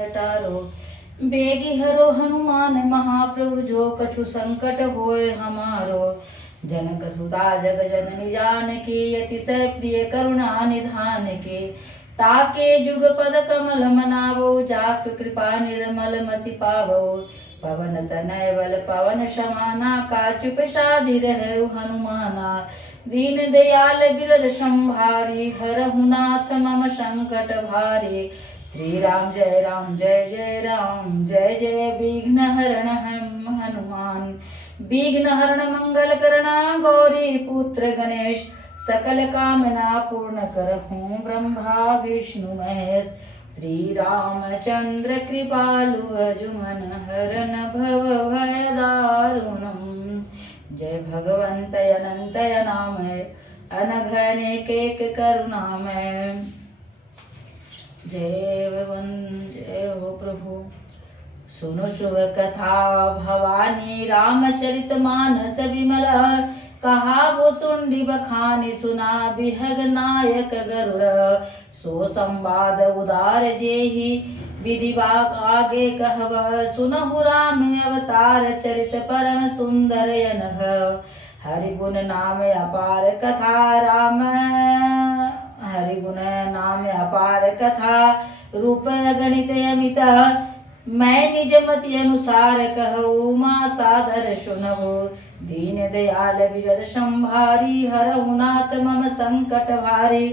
हटारो। बेगी हरो हनुमान महाप्रभु जो कछु संकट होए हमारो। जनक सुता जग जननी जानकी अतिशय प्रिय करुणा निधान के। ताके जुग पद कमल मनावो जासु कृपा निर्मल मति पावो। पवन तनय बल पवन समाना काचुप साधि रहु हनुमाना। दीन दयाल बिरद संभारी हरहु नाथ मम संकट भारी। श्री राम जय राम जय जय राम जय जय विघ्न हरण हनुमान। विघ्न हरण मंगल करना गौरी पुत्र गणेश। सकल कामना पूर्ण करहूँ ब्रह्मा विष्णु महेश। श्री रामचंद्र कृपालु भजुमन हरन भव भय दारुणम्। जय भगवंत अनंत नामय अनघने केक करुणामय। जय भगवान जय हो प्रभु। सुनो शुभ कथा भवानी रामचरित मानस विमल। कहा वो सुंडी बखानी सुना बिहग नायक गरुड़। सो संवाद उदार जेहि विधि आगे कहव। सुनहु राम अवतार चरित परम सुंदर अनघ। हरि गुण नाम अपार कथा राम हरि गुण नाम अपार कथा। रूप गणित अमित मैं निज मति अनुसार कहूँ माँ सादर सुनहु। दीन दयाल बिरद संभारी हरहु नाथ मम संकट भारी।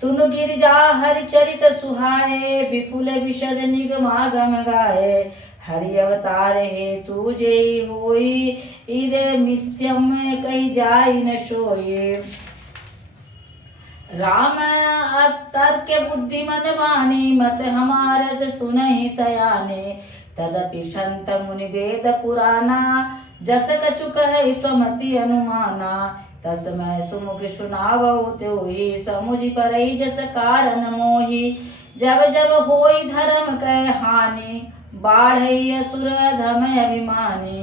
सुनु गिरिजा हरि चरित सुहाए विपुल विशद निगमागम गाए। हरि अवतार हेतु जेहि होई इदे मिथ्यम कही जाई न सोई। राम तर्क बुद्धि मन मानी मत हमारे से सुनहि सयाने। तदपि संत मुनि वेद पुराना जस कछु कहे स्वमति अनुमाना। तस्मै सुमुख सुनावो त्योहि समुझ परई जस कारण मोहि। जब जब होई धर्म कह हानि बाढ़ई असुर धम अभिमानी।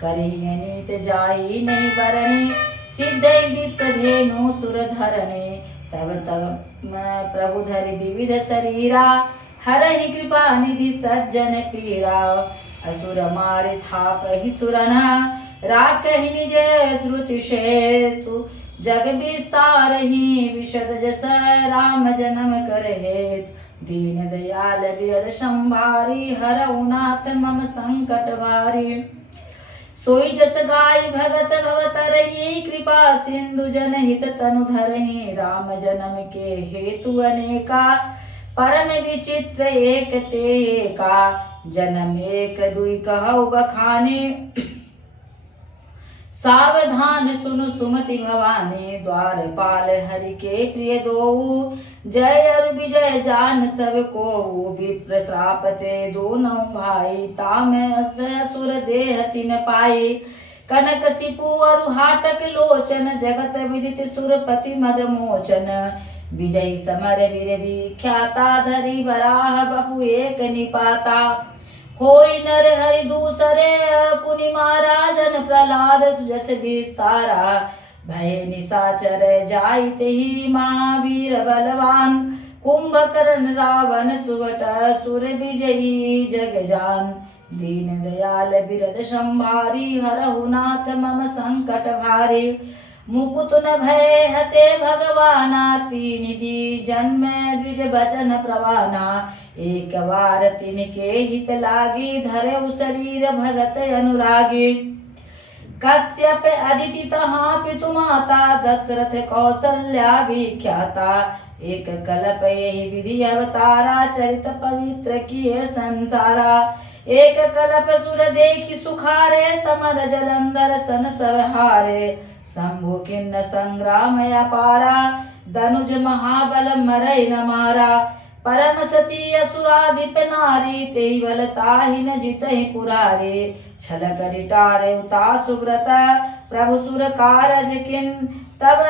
करिहि नीत जाई नहीं बरणी सिद्धि विप्रधेनु सुर धरणी। तब तब प्रभु धरि विविध शरीरा हरहि कृपा निधि सज्जन पीरा। असुर मारे थापहि सुरना राखहि निज श्रुति सेतु। जग विस्तारहि विशद जस राम जन्म कर हेतु। दीन दयाल बिरद संभारी हरहु नाथ मम संकट भारी। सोई जस गाय भगत भवतरहि कृपा सिंधु जनहित तनु धरहि। राम जन्म के हेतु अनेका परम विचित्र एक ते एका। जन्म एक दुई कहु बखाने सावधान सुनु सुमति भवानी। द्वारपाल हरि के प्रिय दोऊ जय अरु विजय जान सब कोऊ। विप्र श्राप ते दोनों भाई ताम असुर देह तिन पाई। कनक सिपु अरु हाटक लोचन जगत विदित सुरपति मद मोचन। विजय समर वीर विख्याता धरि बराह बपु एक निपाता। होई नर हरि दूसरे पुनि महाराजन प्रहलाद सुजस विस्तारा। भय निशाचर जाई तेहि महावीर बलवान। कुंभकर्ण रावण सुवट सुर विजयी जग जान। दीन दयाल बिरद संभारी हरहु नाथ मम संकट भारी। मुकुत न भय हते भगवाना तीनिधि जन्म द्विज बचन प्रवाना। एक बार तिनके हित लागी धरे शरीर भगत अनुरागी। कश्यप अदिति तहाँ पितु माता दशरथ कौसल्या विख्याता। एक कल्प यही विधि अवतारा चरित पवित्र किए संसारा। एक कल्प सुर देखि सुखारे समर जलंधर सन सब हारे। शंभु किन्न संग्राम अपारा धनुज महाबल मरई न मारा। परम सती असुराधिप नारी तेहि बल ताहि न जितहि पुरारे। छल करिटारे उता सुव्रत प्रभु सुर कारज किन। तब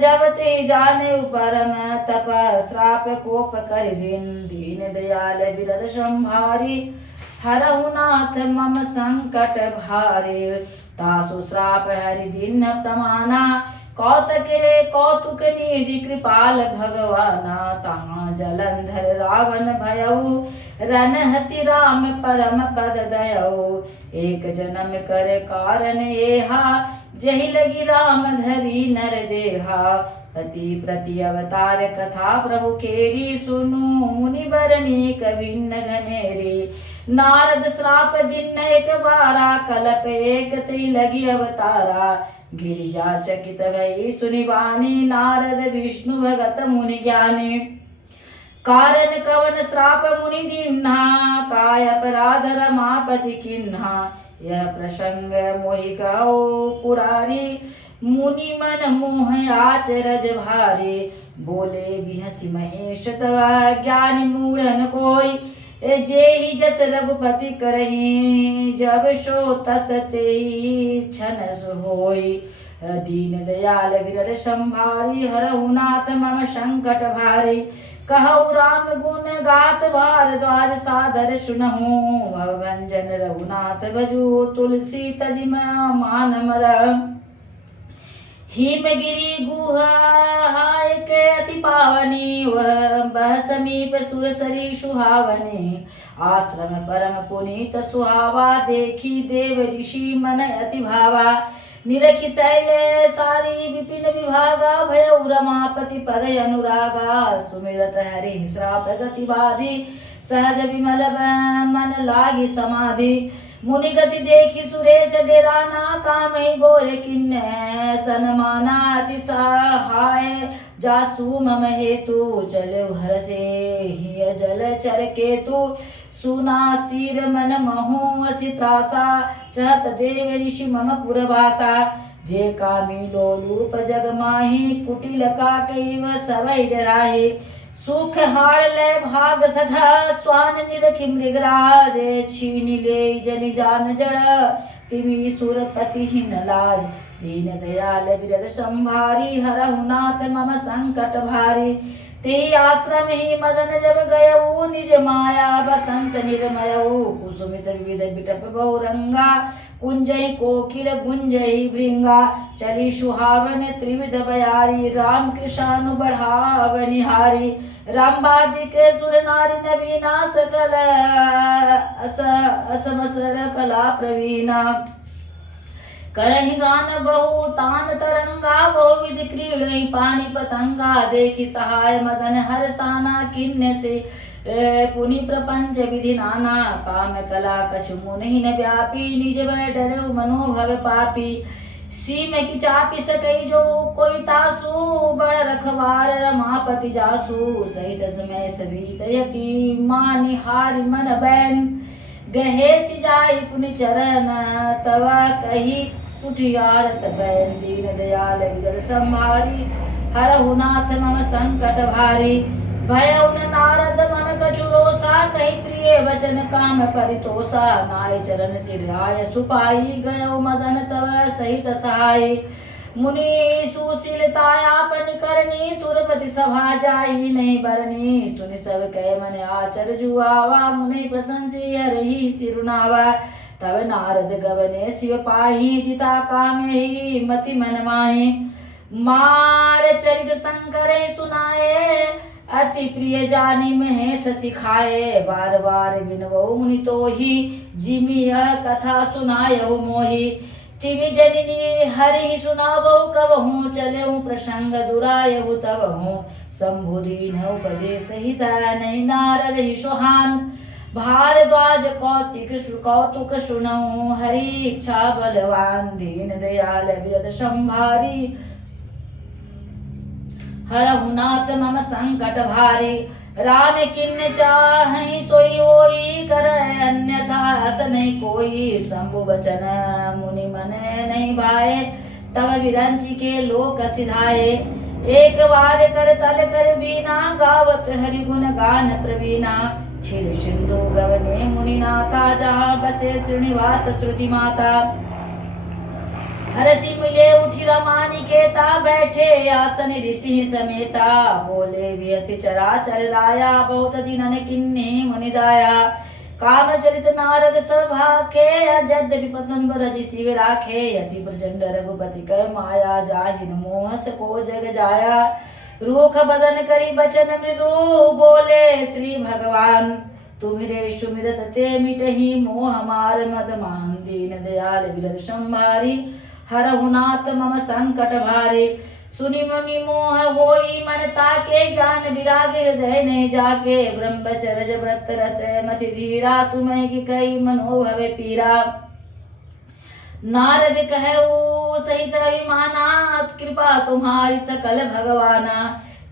जब ते जाने परम तप श्राप कोप कर दिन। दीन दयाल बिरद संभारी हरहु नाथ मम संकट भारे। तासु श्राप हरि दीन प्रमाना कौतुक निधि कृपाल भगवाना, तहाँ जलंधर रावण भयऊ, रनहति राम परम पद दयऊ। एक जन्म कर कारण एहा, जहि लगी राम धरी नर देहा। पति प्रति अवतार कथा प्रभु केरी, सुनु मुनि बरनी कभिन्न घनेरी। नारद श्राप दिन एक बारा, कलप एक तई लगी अवतारा। गिरिजा चकित भई सुनि बानी, नारद विष्णु भगत मुनि ज्ञानी। कारण कवन श्राप मुनि दीन्हा, काय अपराध रमापति किन्हा। यह प्रसंग मोहि कहो पुरारी, मुनि मन मोह आचरज भारी। बोले बिहसि महेश तव ज्ञानी मूढ़न कोई, जेहि जस रघुपति करहि, जब सो तस तेहि छन होई। दीन दयाल विरद संभारी, हरहु नाथ मम संकट भारी। कहु राम गुण गात भारद्वाज, सादर सुनहु भवभंजन रघुनाथ भजु। तुलसी तजि मान मद, हिमगिरि गुहाय के अति पावनी। वह बह समीप सुरसरी सुहावनी, आश्रम परम पुनीत सुहावा। देखी देव ऋषि मन अति भावा, निरखि शैल सारी विपिन विभागा। भयउ रमापति पद अनुरागा, सुमिरत हरि श्राप गति बाधी। सहज विमल मन लागी समाधि, मुनि गति देखी सुरेश डेराना। कामहि बोले किन्ने सनमाना, अति सहाय जासु मम हेतु। चलऊ हरषे हिय जल चर केतु, सुना सिर मन महु असि त्रासा। चहत देव ऋषि मम पुरवासा, जे कामी लोलूप जग माहि। कुटिल का कैव सवै डराहि, सुख हाड़ ले भाग सठा। स्वान निरखि मृगराज, छीनि ले जनि जान जड़। तिमि सुरपति हिन लाज, दीन दयाल विरद संभारी। हरहु नाथ मम संकट भारी, तेहि आश्रम ही मदन जब गयऊ। निज माया बसंत निर्मयऊ, कुसुमित विविध बिटप बहुरंगा। कुंजहि कोकिल गुंजहि भृंगा, चली सुहावन त्रिविध बयारी। राम कृष्ण बढ़ावनिहारी, रामबादिक सुर नारी नवीना। सकल असमसर कला प्रवीणा, करहि गान बहु तान तरंगा। बहुविध क्रीड़हि पानी पतंगा, देखि सहाय मदन हरसाना। किन्ने से पुनि प्रपंच विधि नाना, काम कला कछु मुनि न व्यापी। निज भय डरऊ मनोभव पापी, सीम की चापी सकई जो कोई तासु। बड़ रखवार रमापति जासु, सहित समय सभी तयति। मानिहारि मन बैन, गहे सिजाई पुनि चरण। तव कही सुठियारत बैन, दीन दयाल विरद संभारी। हरहु नाथ मम संकट भारी, भयउ न नारद मन कछु रोषा। कहि प्रिय वचन काम परितोषा, नाय चरण सिराय सुपाई। गयउ मदन तव सहित सहाय, मुनि सुशीलतायापन करनी। सुरपति सभा जाई नहीं बरनी, सुनि सब कह मन आचर जुआवा। मुनि प्रशंसी हरहि सिरुनावा, तब नारद गवने शिव पाही। जिता कामेहि मति मन माहि, मार चरित शंकर सुनाए। अति प्रिय जानी महेश सिखाए, बार बार बिनवऊ मुनि तोहि। जिमि यह कथा सुनायहु मोहि, तिमि जननी हरि सुनावहु कबहु। चलेहु प्रसंग दुरायहु तबहु, शंभु दीन उपदेश हित। नहीं नारद ही सोहान, भारद्वाज कौतुक सुनऊ। हरि इच्छा बलवान, दीन दयाल विरद संभारी। हरहु नाथ मम संकट भारी, राम किन्न चाहि सोई होई। करय अन्यथा अस नहीं कोई, शंभु वचन मुनि मन नहीं भाए। तब विरंचि के लोक सिधाए, एक बार कर तल कर बीना। गावत हरि गुण गान प्रवीणा, छिल सिंधु गवने मुनिनाथा। जहाँ बसे श्रीनिवास श्रुति माता, हरषि मिले उठी रमानिकेता। बैठे आसन ऋषि समेता, बोले बियसि चराचर लाया। बहुत दिनन किन्हि मुनि दाया, कामचरित नारद सभाखे यद्यपि प्रथम रजि शिव राखे यति प्रचंड रघुपति कै माया जाहि न मोह सको जग जाया रूख बदन करी बचन मृदु बोले श्री भगवान तुम्हरे सुमिरत ते मिटहि मोह मार मद मान दीन दयाल बिरद संभारी हरहु नाथ मम संकट भारी सुनि मुनि मोह होई मन ताके ज्ञान विराग हृदय ने जाके ब्रह्मचर्य व्रत रत मति धीरा तुम्हें कि कई मनोभव पीरा नारद कहऊ सहित अभिमानात कृपा तुम्हारी सकल भगवाना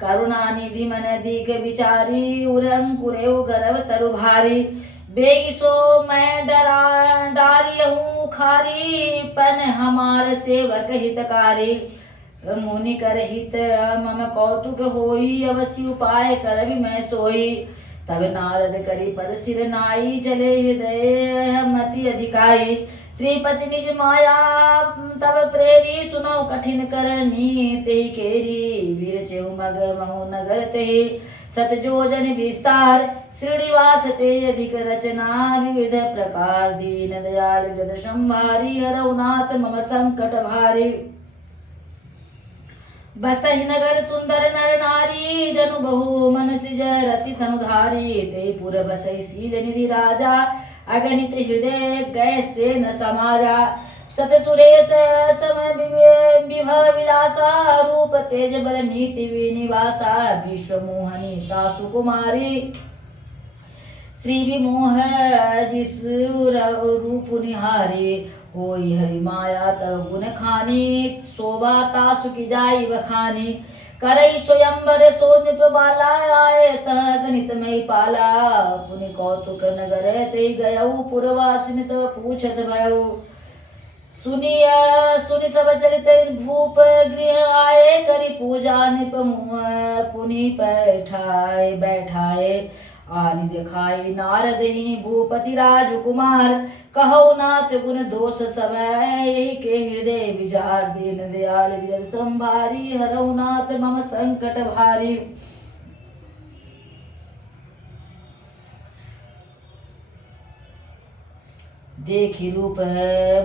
करुणा निधि मन दीक विचारी उरंकुरे गर्भ तरु भारी बेगी सो मैं डारियहूँ खारी पन हमार सेवक हितकारी मुनि कर हित मम कौतुक होई अवश्य उपाय कर भी मैं सोई तब नारद करी पद सिर नाई चले हृदय मति अधिकाई श्रीपति निज माया तब प्रेरी सुनो कठिन करनी ते केरी वीर चेहु मग महु नगर ते सत जोजन विस्तार श्रीनिवास ते अधिक रचना विविध प्रकार दीन दयाल वृद संभारी हरौ नाथ मम संकट भारी बसहि नगर सुंदर नर नारी जनु बहु मन सिज रति तनुधारी ते पुर बसहि शील निधि राजा अगणित हृदय गय से न समाजा सत सुरेश सम विभव विलासा रूप तेज बल नीति विनिवासा विश्व मोहनी तासु कुमारी श्री विमोह जिसु रूप निहारी होई हरि माया तव गुण खानी शोभा तासु की जाई बखानी करई स्वयंवर सो नित्व बाला आए तह गणित मई पाला पुनि कौतुक नगर ते गयऊ पुरवासिन तव पूछत भयऊ सुनि सब चरित भूप गृह आए करी पूजा निप पुनि बैठाए आनि दिखाई नारद ही भूपति राजकुमार कहो नाथ गुण दोष सब यही के हृदय विचार दीन दयाल विरद संभारी हरौ नाथ मम संकट भारी देखी रूप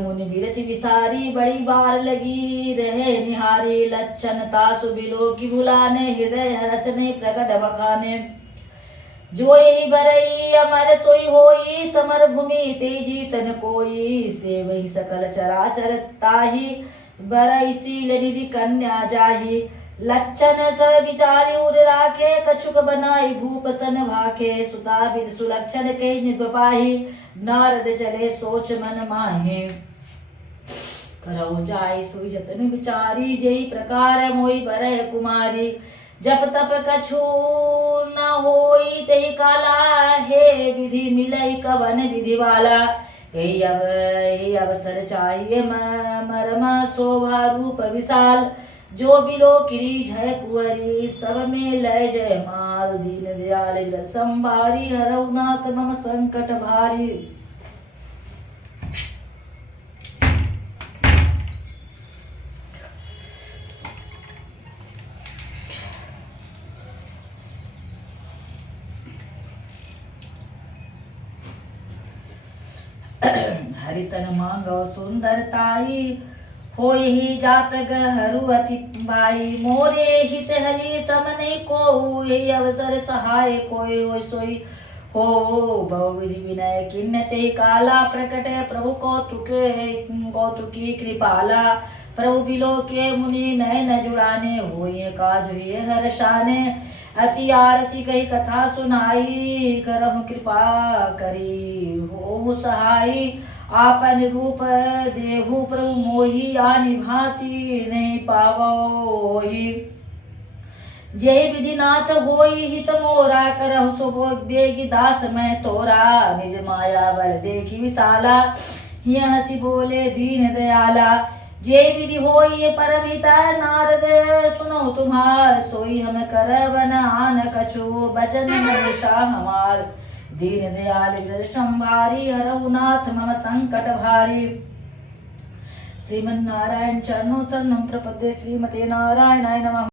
मुनि विरति विसारी बड़ी बार लगी रहे निहारी लक्षण तासु बिलो की भुलाने हृदय हरस ने प्रकट बखाने जो यही बरई अमर सोई होई समर भूमि तेजी तन कोई से वही सकल चराचर ताही बरई शील निधि कन्या जाही लक्षण स विचारी उर राखे कछुक बनाई भूप सन भाखे सुता बिर सुलक्षण के निपाही नारद चले सोच मन माहे करौ जाय सुई जतन विचारी जई प्रकार मोई बरय कुमारी जप तप कछु न होई तेहि काला हे विधि मिलई कवन विधि वाला हे अवसर चाहिए मरम शोभा रूप विशाल जो बिलो किरी जय कुंवरी सब में लय जय माल दीन दयाल व्रत संभारी हरौ नाथ मम संकट भारी हरिसन मांगो सुंदरताई होय ही जात गहरु अति भाई मोरे हित हरि समने को यही अवसर सहाय कोय हो सोई हो बहुविधि विनय किन्नते काला प्रकट प्रभु कौतुकी कृपाला प्रभु बिलो के मुनि नयन जुड़ाने होय काज हुए हर्षाने अति आरती कही कथा सुनाई करहु कृपा करी हो सहाय आपन रूप देहु प्रभु मोहि आनि भांति नहीं पावोहि जय विधिनाथ होई हित मोरा करहु सुभोग बेगी दास मैं तोरा निज माया बल देखी विशाला हिय हसी बोले दीन दयाला जय विधि होई परम हिता नारद सुनो तुम्हार सोई हम करवन आन कछु बचन हमेशा हमार दीन दयाल व्रत संभारी हरौ नाथ मम संकट भारी श्रीमन्नारायण चरणों शरणं प्रपद्ये श्रीमते नारायणाय नमः।